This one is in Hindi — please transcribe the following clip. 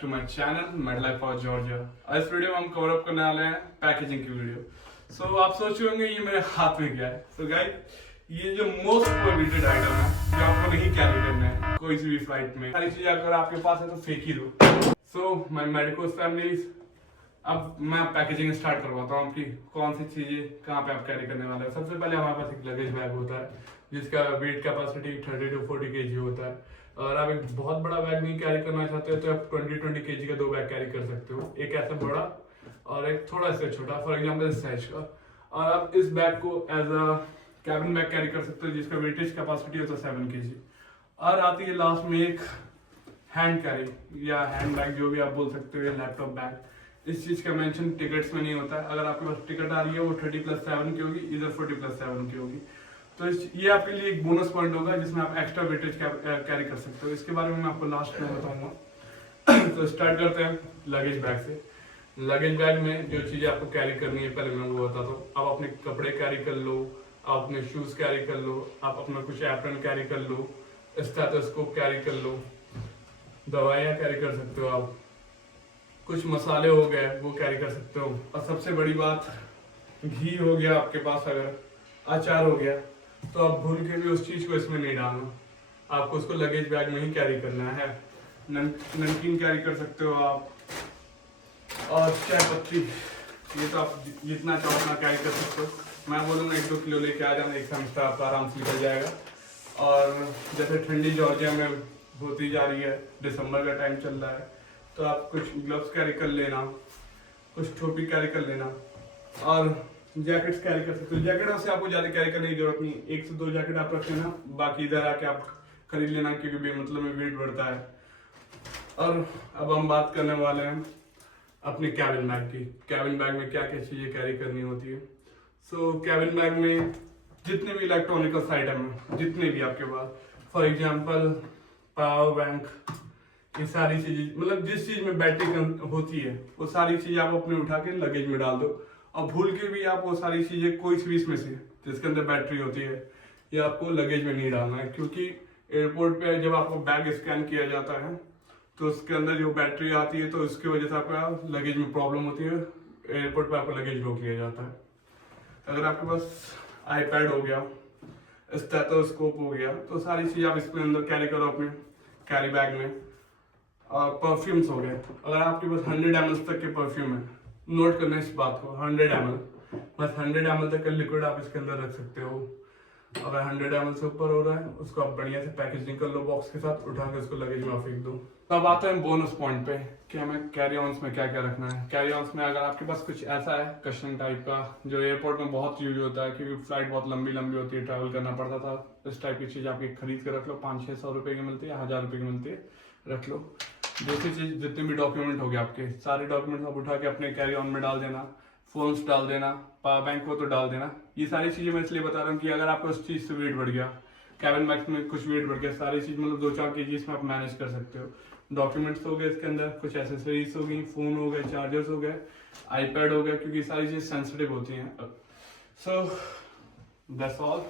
To my channel Med Life of Georgia. इस वीडियो में हम कवर अप करने वाले हैं पैकेजिंग की वीडियो। सो आप सोच रहे होंगे ये मेरे हाथ में क्या है। सो गाइस, ये जो मोस्ट प्रोहिबिटेड आइटम है जो आपको नहीं कैरी करना है कोई सी भी फ्लाइट में। सारी चीजें अगर आपके पास है तो फेंक ही दो। सो माय मेडिकोस फैमिलीज, अब मैं पैकेजिंग स्टार्ट करवाता हूँ कि कौन सी चीजें कहाँ पे आप कैरी करने वाले हैं। सबसे पहले हमारे पास एक लगेज बैग होता है जिसका वेट कैपेसिटी 30 to 40 kg होता है। अगर आप एक बहुत बड़ा बैग नहीं कैरी करना चाहते हो तो आप 20 kg का 2 बैग कैरी कर सकते हो, एक ऐसा बड़ा और एक थोड़ा सा छोटा, फॉर एग्जाम्पल साइज का। और आप इस बैग को as a cabin bag carry कर सकते हो जिसका वेटेज कैपेसिटी होता है 7 kg। और आती है लास्ट में एक हैंड कैरी या हैंड बैग, जो भी आप बोल सकते हो, या लैपटॉप बैग। इस चीज का मेंशन टिकट्स में नहीं होता है। अगर आपके पास टिकट आ रही है वो 30+7 की होगी, इधर 40+7 की होगी। तो ये आपके लिए एक बोनस पॉइंट होगा जिसमें आप एक्स्ट्रा वेटेज कैरी कर सकते हो। इसके बारे में मैं आपको लास्ट में बताऊंगा। तो स्टार्ट करते हैं लगेज बैग से। लगेज बैग में जो चीजें आपको कैरी करनी है पहले मैं वो बताता हूँ। आप अपने कपड़े कैरी कर लो, आप अपने शूज कैरी कर लो, आप अपना कुछ एप्रन कैरी कर लो, स्टेथोस्कोप कैरी कर लो, दवाइयाँ कैरी कर सकते हो, आप कुछ मसाले हो गए वो कैरी कर सकते हो। और सबसे बड़ी बात, घी हो गया आपके पास, अगर अचार हो गया, तो आप भूल के भी उस चीज को इसमें नहीं डालना, आपको उसको लगेज बैग में ही कैरी करना है। नमकीन कैरी कर सकते हो आप, और चाय पत्ती, ये तो आप जितना चाहो उतना कैरी कर सकते हो। मैं बोलूँगा 1-2 किलो लेके आ जाना, एक सेमेस्टर आपका आराम से निकल जाएगा। और जैसे ठंडी जॉर्जिया में होती जा रही है, दिसंबर का टाइम चल रहा है, तो आप कुछ ग्लव्स कैरी कर लेना, कुछ टोपी कैरी कर लेना, और जैकेट्स कैरी कर सकते हो। जैकेट से आपको ज्यादा कैरी करने की जरूरत नहीं, 1 से 2 जैकेट आप रख लेना, बाकी इधर आके आप खरीद लेना क्योंकि बेमतलब में वेट बढ़ता है। और अब हम बात करने वाले हैं अपने कैबिन बैग की। कैबिन बैग में क्या क्या चीजें कैरी करनी होती है। सो कैबिन बैग में जितने भी इलेक्ट्रॉनिकल आइटम है, जितने भी आपके पास, फॉर एग्जाम्पल पावर बैंक, ये सारी चीजें, मतलब जिस चीज में बैटरी होती है वो सारी चीजें आप अपने उठा के लगेज में डाल दो। और भूल के भी आप वो सारी चीजें कोई सी भी इसमें से जिसके अंदर बैटरी होती है ये आपको लगेज में नहीं डालना है, क्योंकि एयरपोर्ट पे जब आपको बैग स्कैन किया जाता है तो उसके अंदर जो बैटरी आती है, तो उसकी वजह से आपका लगेज में प्रॉब्लम होती है, एयरपोर्ट पे आपको लगेज रोक लिया जाता है। अगर आपके पास आईपैड हो गया, स्टेथोस्कोप हो गया, तो सारी चीज आप इसके अंदर कैरी करो अपने कैरी बैग में। और परफ्यूम्स हो गए, अगर आपके पास 100 ml तक के परफ्यूम है, नोट करना इस बात को, 100 ml, बस 100 ml तक का लिक्विड आप इसके अंदर रख सकते हो। अगर 100 ml से ऊपर हो रहा है उसको आप बढ़िया से पैकेजिंग कर लो, बॉक्स के साथ उठा के उसको लगेज में फेंक दो। तब आते हैं बोनस पॉइंट पे कि हमें कैरी ऑन्स में क्या क्या रखना है। कैरी ऑन्स में अगर आपके पास कुछ ऐसा है कशन टाइप का जो एयरपोर्ट में बहुत यूज होता है, क्योंकि फ्लाइट बहुत लंबी लंबी होती है, ट्रैवल करना पड़ता था, इस टाइप की चीज आप खरीद कर रख लो। 500-600 रुपए की मिलती है, 1000 रुपए की मिलती है, रख लो। दूसरी चीज, जितने भी डॉक्यूमेंट हो गए आपके, सारे डॉक्यूमेंट आप उठा के अपने कैरी ऑन में डाल देना। फोन्स डाल देना, पावर बैंक हो तो डाल देना। ये सारी चीजें मैं इसलिए बता रहा हूँ कि अगर आपको उस चीज से वेट बढ़ गया, कैबिन बैग में कुछ वेट बढ़ गया, सारी चीज मतलब 2-4 kg इसमें आप मैनेज कर सकते हो। डॉक्यूमेंट्स हो गए इसके अंदर, कुछ एसेसरीज हो गई, फोन हो गए, चार्जर्स हो गए, आईपैड हो गया, क्योंकि सारी चीज सेंसिटिव होती हैं। So that's all.